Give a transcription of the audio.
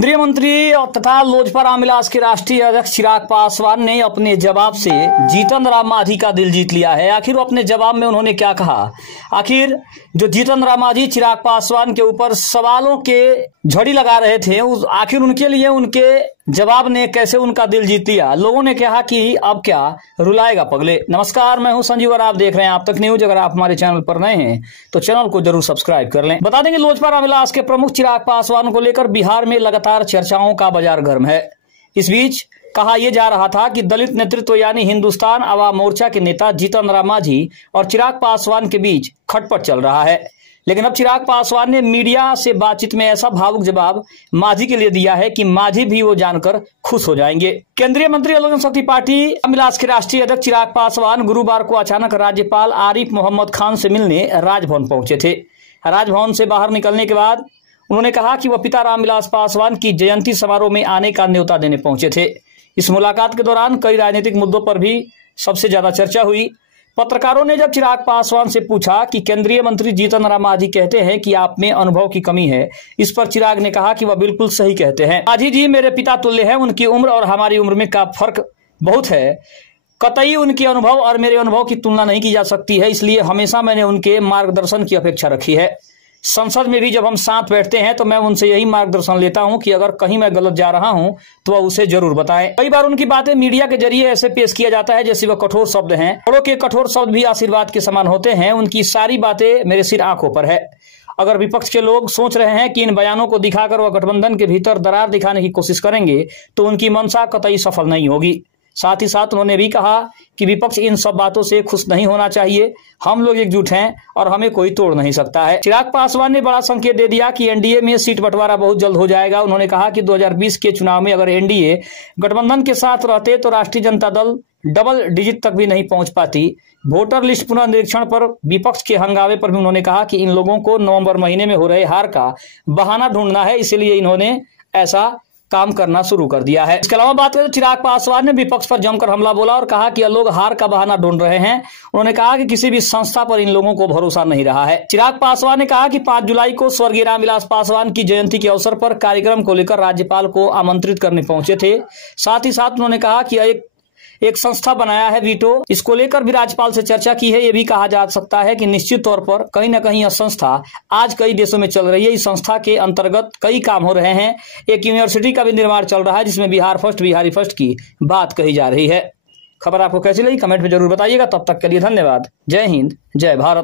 केंद्रीय मंत्री और तथा लोजपा रामविलास के राष्ट्रीय अध्यक्ष चिराग पासवान ने अपने जवाब से जीतन राम मांझी का दिल जीत लिया है। आखिर वो अपने जवाब में उन्होंने क्या कहा? आखिर जो जीतन राम मांझी चिराग पासवान के ऊपर सवालों के झड़ी लगा रहे थे, आखिर उनके लिए उनके जवाब ने कैसे उनका दिल जीत लिया? लोगों ने कहा कि अब क्या रुलाएगा पगले। नमस्कार, मैं हूं संजीव और आप देख रहे हैं आप तक न्यूज। अगर आप हमारे चैनल पर नए हैं तो चैनल को जरूर सब्सक्राइब कर लें। बता देंगे लोजपा रामविलास के प्रमुख चिराग पासवान को लेकर बिहार में लगातार चर्चाओं का बाजार गर्म है। इस बीच कहा यह जा रहा था कि दलित नेतृत्व यानी हिंदुस्तान अवाम मोर्चा के नेता जीतन राम मांझी और चिराग पासवान के बीच खटपट चल रहा है। लेकिन अब चिराग पासवान ने मीडिया से बातचीत में ऐसा भावुक जवाब मांझी के लिए दिया है कि मांझी भी वो जानकर खुश हो जाएंगे। केंद्रीय मंत्री और लोक जनशक्ति पार्टी रामविलास के राष्ट्रीय अध्यक्ष चिराग पासवान गुरुवार को अचानक राज्यपाल आरिफ मोहम्मद खान से मिलने राजभवन पहुंचे थे। राजभवन से बाहर निकलने के बाद उन्होंने कहा कि वह पिता रामविलास पासवान की जयंती समारोह में आने का न्योता देने पहुंचे थे। इस मुलाकात के दौरान कई राजनीतिक मुद्दों पर भी सबसे ज्यादा चर्चा हुई। पत्रकारों ने जब चिराग पासवान से पूछा कि केंद्रीय मंत्री जीतन राम मांझी कहते हैं कि आप में अनुभव की कमी है, इस पर चिराग ने कहा कि वह बिल्कुल सही कहते हैं। मांझी जी मेरे पिता तुल्य हैं, उनकी उम्र और हमारी उम्र में का फर्क बहुत है। कतई उनके अनुभव और मेरे अनुभव की तुलना नहीं की जा सकती है, इसलिए हमेशा मैंने उनके मार्गदर्शन की अपेक्षा रखी है। संसद में भी जब हम साथ बैठते हैं तो मैं उनसे यही मार्गदर्शन लेता हूं कि अगर कहीं मैं गलत जा रहा हूं तो वह उसे जरूर बताएं। कई बार उनकी बातें मीडिया के जरिए ऐसे पेश किया जाता है जैसे वह कठोर शब्द हैं। बड़ों के कठोर शब्द भी आशीर्वाद के समान होते हैं। उनकी सारी बातें मेरे सिर आंखों पर है। अगर विपक्ष के लोग सोच रहे हैं कि इन बयानों को दिखाकर वह गठबंधन के भीतर दरार दिखाने की कोशिश करेंगे तो उनकी मंशा कतई सफल नहीं होगी। साथ ही साथ उन्होंने भी कहा कि विपक्ष इन सब बातों से खुश नहीं होना चाहिए। हम लोग एकजुट हैं और हमें कोई तोड़ नहीं सकता है। चिराग पासवान ने बड़ा संकेत दे दिया कि एनडीए में सीट बंटवारा बहुत जल्द हो जाएगा। उन्होंने कहा कि 2020 के चुनाव में अगर एनडीए गठबंधन के साथ रहते तो राष्ट्रीय जनता दल डबल डिजिट तक भी नहीं पहुंच पाती। वोटर लिस्ट पुनर्निरीक्षण पर विपक्ष के हंगामे पर भी उन्होंने कहा कि इन लोगों को नवंबर महीने में हो रहे हार का बहाना ढूंढना है, इसलिए इन्होंने ऐसा काम करना शुरू कर दिया है। इसके अलावा बात करें तो चिराग पासवान ने विपक्ष पर जमकर हमला बोला और कहा कि ये लोग हार का बहाना ढूंढ रहे हैं। उन्होंने कहा कि किसी भी संस्था पर इन लोगों को भरोसा नहीं रहा है। चिराग पासवान ने कहा कि 5 जुलाई को स्वर्गीय रामविलास पासवान की जयंती के अवसर पर कार्यक्रम को लेकर राज्यपाल को आमंत्रित करने पहुंचे थे। साथ ही साथ उन्होंने कहा कि एक संस्था बनाया है वीटो, इसको लेकर भी राज्यपाल से चर्चा की है। ये भी कहा जा सकता है कि निश्चित तौर पर कहीं ना कहीं यह संस्था आज कई देशों में चल रही है। इस संस्था के अंतर्गत कई काम हो रहे हैं। एक यूनिवर्सिटी का भी निर्माण चल रहा है जिसमें बिहार फर्स्ट बिहारी फर्स्ट की बात कही जा रही है। खबर आपको कैसी लगी कमेंट में जरूर बताइएगा। तब तक के लिए धन्यवाद। जय हिंद, जय भारत।